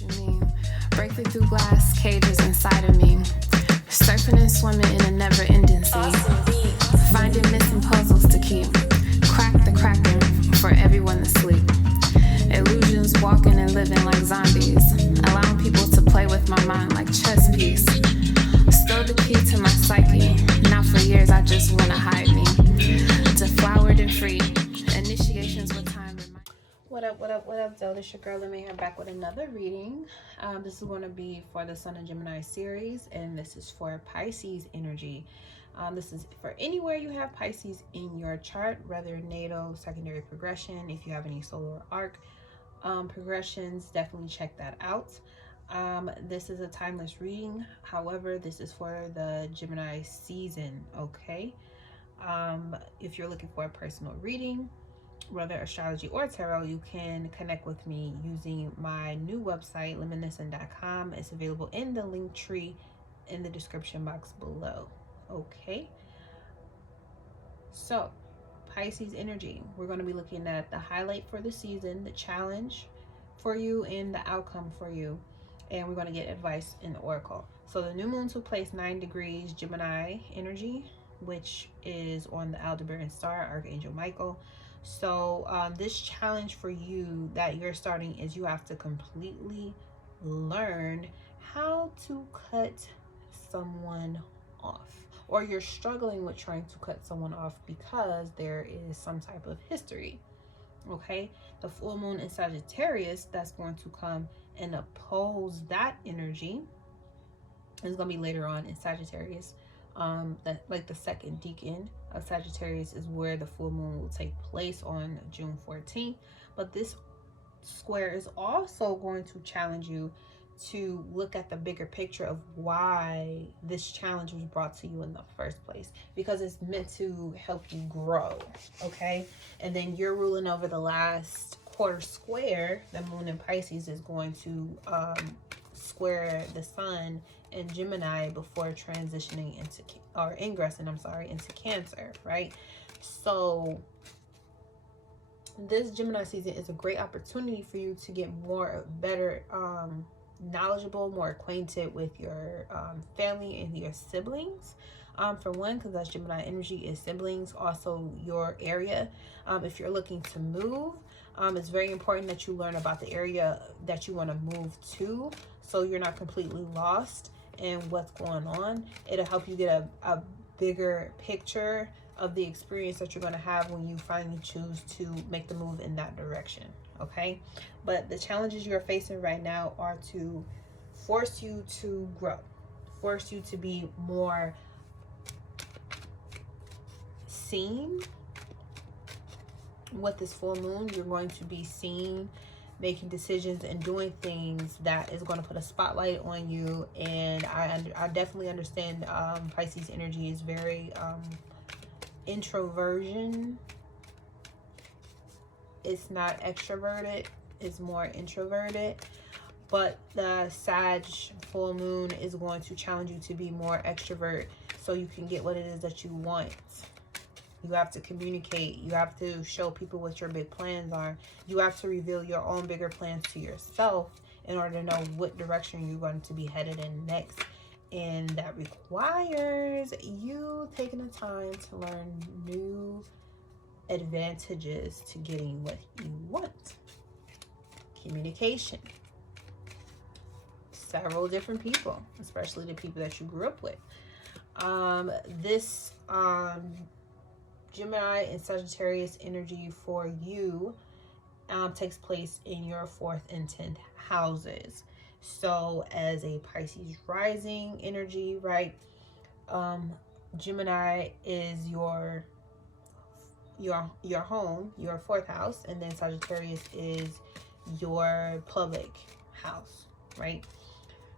you mean. Breaking through glass cages inside of me. Surfing and swimming in a never-ending sea. Finding missing puzzles to keep. Crack the cracking for everyone to sleep. Illusions walking and living like zombies. Allowing people to play with my mind like chess piece. Stole the key to my psyche. Now for years I just wanna hide me. Deflowered and free. Initiations with time. What up, Zoe? This your girl, Lenormand, back with another reading. This is going to be for the Sun and Gemini series, and this is for Pisces energy. This is for anywhere you have Pisces in your chart, whether natal, secondary progression. If you have any solar arc progressions, definitely check that out. This is a timeless reading. However, this is for the Gemini season, okay? If you're looking for a personal reading, whether astrology or tarot, you can connect with me using my new website, lemonorg.com. It's available in the link tree in the description box below. Okay, so Pisces energy, we're going to be looking at the highlight for the season, the challenge for you, and the outcome for you, and we're going to get advice in the oracle. So the new moon took place 9 degrees Gemini energy, which is on the Aldebaran star, Archangel Michael. So this challenge for you that you're starting is you have to completely learn how to cut someone off, or you're struggling with trying to cut someone off because there is some type of history. Okay, the full moon in Sagittarius that's going to come and oppose that energy is going to be later on in Sagittarius. That like the second decan of Sagittarius is where the full moon will take place on June 14th. But this square is also going to challenge you to look at the bigger picture of why this challenge was brought to you in the first place, because it's meant to help you grow. Okay, and then you're ruling over the last quarter square. The moon in Pisces is going to square the sun in Gemini before transitioning into into Cancer, right? So this Gemini season is a great opportunity for you to get better knowledgeable, more acquainted with your family and your siblings. For one, because that's Gemini energy, is siblings, also your area. If you're looking to move, it's very important that you learn about the area that you want to move to, so you're not completely lost in what's going on. It'll help you get a bigger picture of the experience that you're going to have when you finally choose to make the move in that direction. Okay, but the challenges you're facing right now are to force you to grow, force you to be more seen. With this full moon, you're going to be seen making decisions and doing things that is going to put a spotlight on you. And I definitely understand Pisces energy is very introversion. It's not extroverted, it's more introverted. But the Sag full moon is going to challenge you to be more extrovert so you can get what it is that you want. You have to communicate. You have to show people what your big plans are. You have to reveal your own bigger plans to yourself in order to know what direction you're going to be headed in next. And that requires you taking the time to learn new advantages to getting what you want. Communication. Several different people, especially the people that you grew up with. This Gemini and Sagittarius energy for you takes place in your 4th and 10th houses. So as a Pisces rising energy, right? Gemini is your home, your 4th house, and then Sagittarius is your public house, right?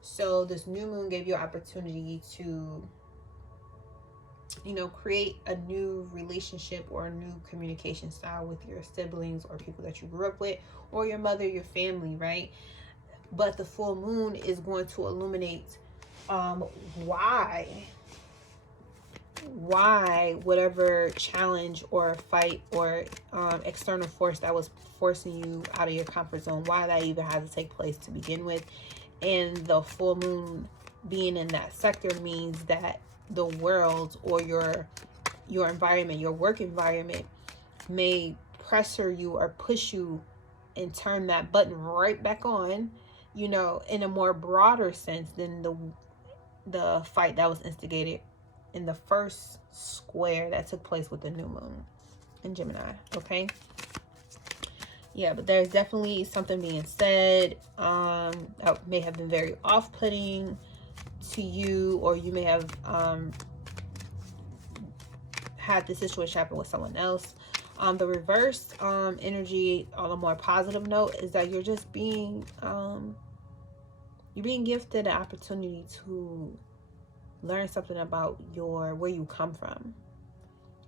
So this new moon gave you an opportunity to create a new relationship or a new communication style with your siblings or people that you grew up with, or your mother, your family, right? But the full moon is going to illuminate why why whatever challenge or fight or external force that was forcing you out of your comfort zone, why that even had to take place to begin with. And the full moon being in that sector means that the world or your environment, your work environment, may pressure you or push you and turn that button right back on, you know, in a more broader sense than the fight that was instigated in the first square that took place with the new moon in Gemini. Okay, yeah, but there's definitely something being said that may have been very off-putting to you, or you may have had this situation happen with someone else. The reverse energy on a more positive note is that you're just being gifted an opportunity to learn something about where you come from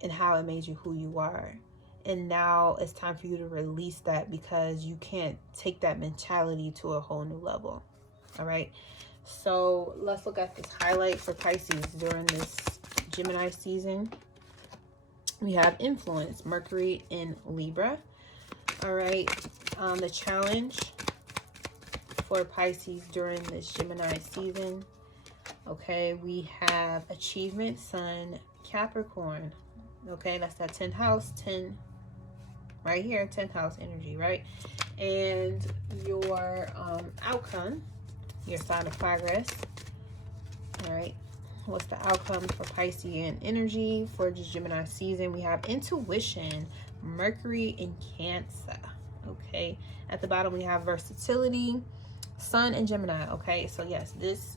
and how it made you who you are. And now it's time for you to release that, because you can't take that mentality to a whole new level. All right, so let's look at this highlight for Pisces during this Gemini season. We have influence, Mercury in Libra. All right, the challenge for Pisces during this Gemini season. Okay, we have achievement, Sun, Capricorn. Okay, that's that 10th house, 10 right here, 10th house energy, right? And your outcome, your sign of progress. All right, what's the outcome for Piscean energy for this Gemini season? We have intuition, Mercury in Cancer. Okay, at the bottom we have versatility, Sun in Gemini. Okay, so yes, this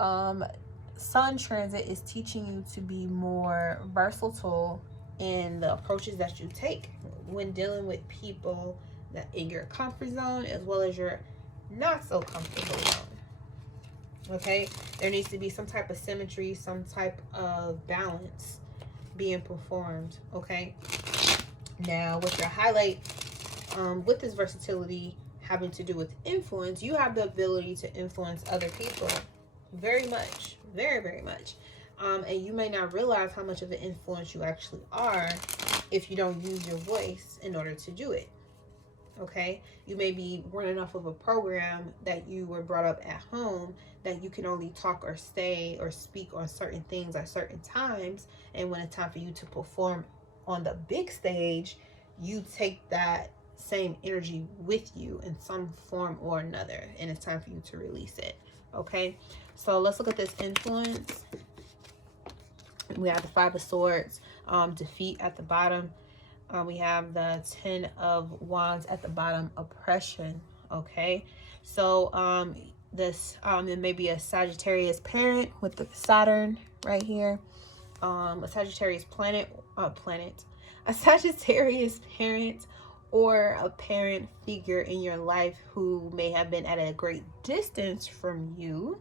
Sun transit is teaching you to be more versatile in the approaches that you take when dealing with people that in your comfort zone as well as your not so comfortable zone. Okay, there needs to be some type of symmetry, some type of balance being performed. Okay, now with your highlight, with this versatility having to do with influence, you have the ability to influence other people very much, very, very much. And you may not realize how much of an influence you actually are if you don't use your voice in order to do it. Okay, you may be running off of a program that you were brought up at home that you can only talk or say or speak on certain things at certain times, and when it's time for you to perform on the big stage, you take that same energy with you in some form or another, and it's time for you to release it. Okay, so let's look at this influence. We have the Five of Swords, defeat at the bottom. We have the 10 of Wands at the bottom, oppression. Okay, so this it may be a Sagittarius parent with the Saturn right here, a Sagittarius a Sagittarius parent or a parent figure in your life who may have been at a great distance from you,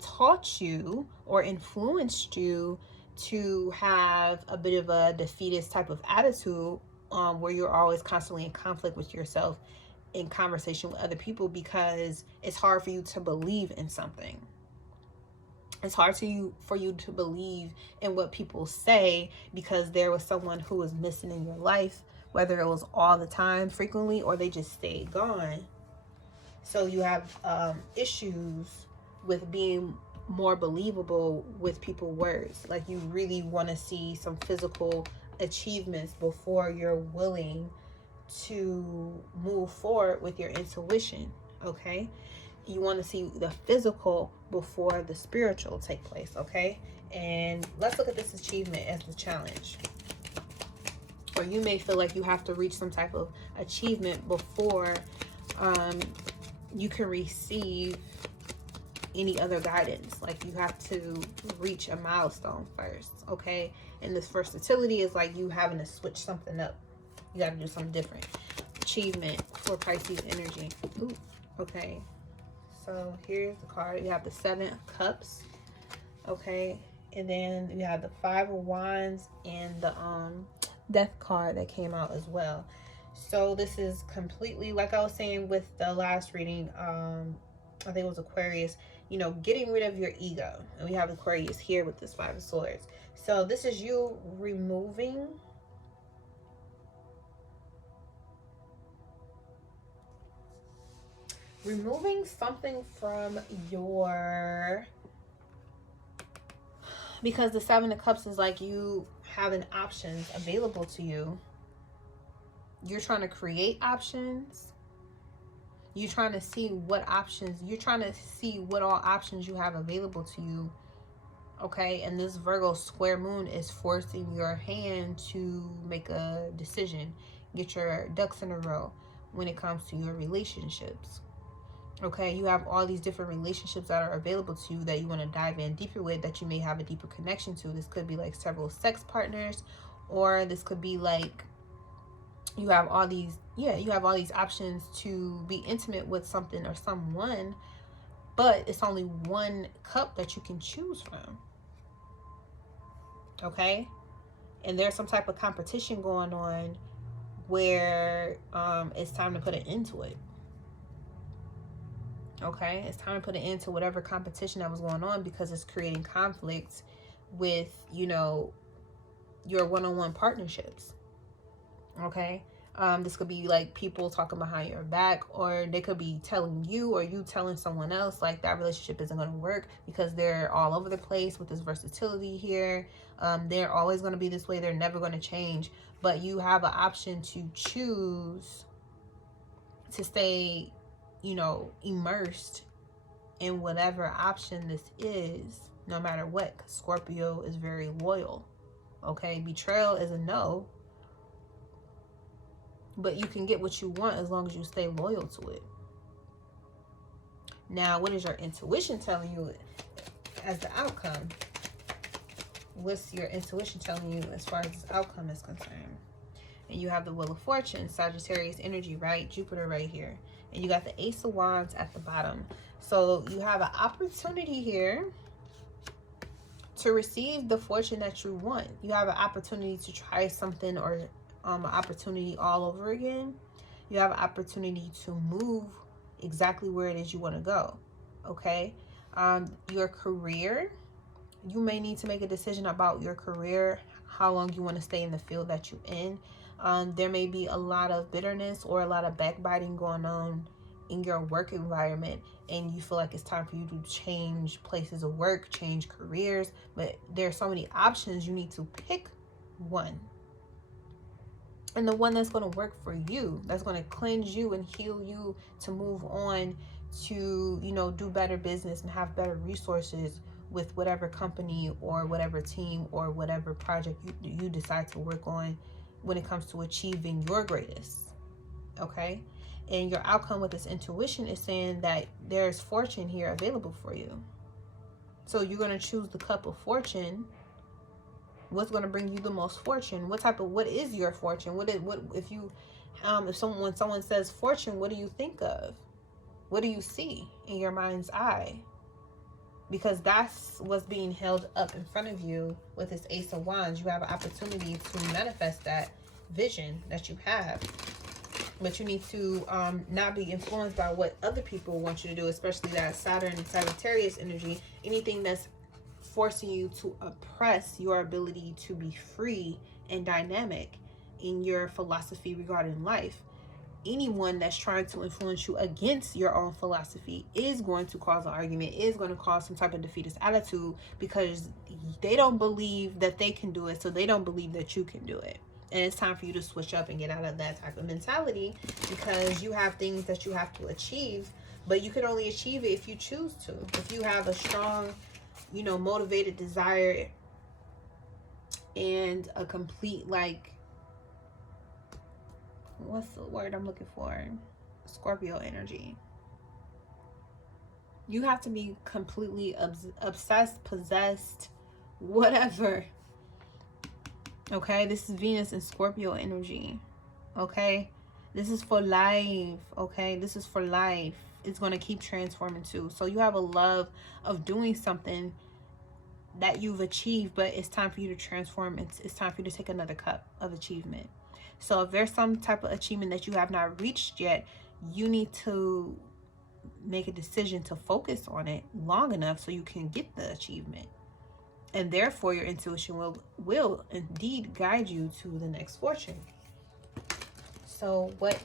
taught you or influenced you to have a bit of a defeatist type of attitude, where you're always constantly in conflict with yourself in conversation with other people, because it's hard for you to believe in something. It's hard for you to believe in what people say because there was someone who was missing in your life, whether it was all the time, frequently, or they just stayed gone. So you have issues with being more believable with people's words. Like, you really want to see some physical achievements before you're willing to move forward with your intuition. Okay, you want to see the physical before the spiritual take place. Okay, and let's look at this achievement as the challenge. Or you may feel like you have to reach some type of achievement before you can receive any other guidance. Like, you have to reach a milestone first. Okay, and this versatility is like you having to switch something up. You got to do something different. Achievement for Pisces energy. Ooh, okay, so here's the card. You have the 7 of Cups. Okay, and then you have the 5 of Wands and the Death card that came out as well. So this is completely, like I was saying with the last reading, I think it was Aquarius, you know, getting rid of your ego. And we have Aquarius here with this Five of Swords. So this is you removing something from your, because the Seven of Cups is like you having options available to you. You're trying to create options. You're trying to see what options, you're trying to see what all options you have available to you. Okay, and this Virgo square moon is forcing your hand to make a decision, get your ducks in a row when it comes to your relationships. Okay, you have all these different relationships that are available to you that you want to dive in deeper with, that you may have a deeper connection to. This could be like several sex partners, or this could be like you have all these, you have all these options to be intimate with something or someone, but it's only one cup that you can choose from. Okay, and there's some type of competition going on where it's time to put an end to it. Okay, it's time to put an end to whatever competition that was going on, because it's creating conflicts with, you know, your one-on-one partnerships. Okay, this could be like people talking behind your back, or they could be telling you, or you telling someone else, like that relationship isn't going to work, because they're all over the place with this versatility here. They're always going to be this way. They're never going to change. But you have an option to choose to stay, you know, immersed in whatever option this is, no matter what, because Scorpio is very loyal. Okay, betrayal is a no, but you can get what you want as long as you stay loyal to it. Now, what is your intuition telling you as the outcome? What's your intuition telling you as far as this outcome is concerned? And you have the Wheel of Fortune, Sagittarius energy, right? Jupiter right here. And you got the Ace of Wands at the bottom. So you have an opportunity here to receive the fortune that you want. You have an opportunity to try something, or an opportunity all over again. You have an opportunity to move exactly where it is you want to go. Okay, your career, you may need to make a decision about your career, how long you want to stay in the field that you're in. There may be a lot of bitterness or a lot of backbiting going on in your work environment, and you feel like it's time for you to change places of work, change careers, but there's so many options. You need to pick one, and the one that's going to work for you, that's going to cleanse you and heal you to move on to, you know, do better business and have better resources with whatever company or whatever team or whatever project you decide to work on when it comes to achieving your greatest. Okay, and your outcome with this intuition is saying that there's fortune here available for you. So you're going to choose the cup of fortune. What's going to bring you the most fortune? What is your fortune? If someone says fortune, what do you think of? What do you see in your mind's eye? Because that's what's being held up in front of you with this Ace of Wands. You have an opportunity to manifest that vision that you have. But you need to not be influenced by what other people want you to do, especially that Saturn and Sagittarius energy. Anything that's forcing you to oppress your ability to be free and dynamic in your philosophy regarding life. Anyone that's trying to influence you against your own philosophy is going to cause an argument, is going to cause some type of defeatist attitude, because they don't believe that they can do it, so they don't believe that you can do it. And it's time for you to switch up and get out of that type of mentality, because you have things that you have to achieve, but you can only achieve it if you choose to. If you have a strong, you know, motivated desire and a complete, like, what's the word I'm looking for? Scorpio energy. You have to be completely obsessed, possessed, whatever. Okay, this is Venus and Scorpio energy. Okay, this is for life. Okay, this is for life. It's going to keep transforming too. So you have a love of doing something that you've achieved, but it's time for you to transform. It's time for you to take another cup of achievement. So if there's some type of achievement that you have not reached yet, you need to make a decision to focus on it long enough so you can get the achievement. And therefore, your intuition will indeed guide you to the next fortune. So what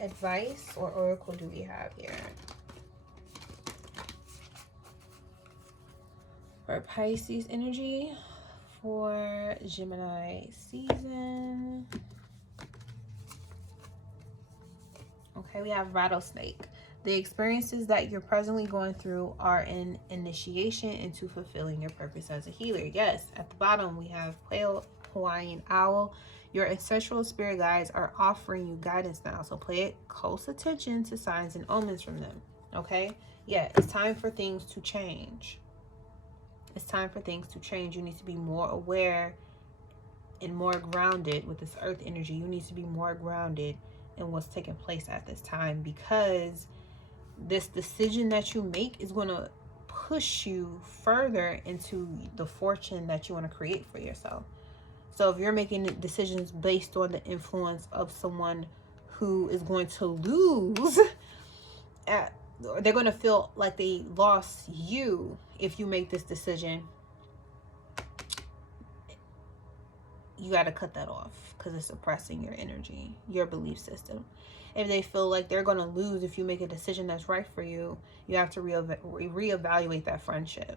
advice or oracle do we have here? For Pisces energy, for Gemini season. Okay, we have rattlesnake. The experiences that you're presently going through are an initiation into fulfilling your purpose as a healer. Yes, at the bottom we have pale Hawaiian owl. Your ancestral spirit guides are offering you guidance now, so pay close attention to signs and omens from them. Okay, yeah, it's time for things to change. It's time for things to change. You need to be more aware and more grounded with this earth energy. You need to be more grounded in what's taking place at this time, because this decision that you make is going to push you further into the fortune that you want to create for yourself. So if you're making decisions based on the influence of someone who is going to lose, they're going to feel like they lost you if you make this decision. You got to cut that off, because it's suppressing your energy, your belief system. If they feel like they're going to lose if you make a decision that's right for you, you have to reevaluate that friendship.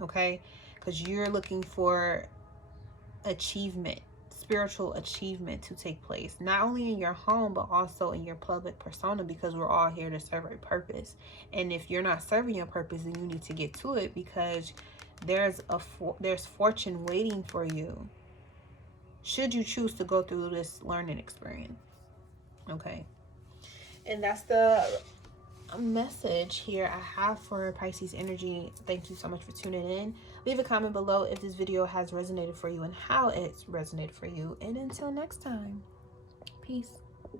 Okay? Because you're looking for achievement, spiritual achievement to take place, not only in your home, but also in your public persona, because we're all here to serve a purpose. And if you're not serving your purpose, then you need to get to it, because there's fortune waiting for you, should you choose to go through this learning experience. Okay, and that's the message here I have for Pisces energy. Thank you so much for tuning in. Leave a comment below if this video has resonated for you and how it's resonated for you. And until next time, peace.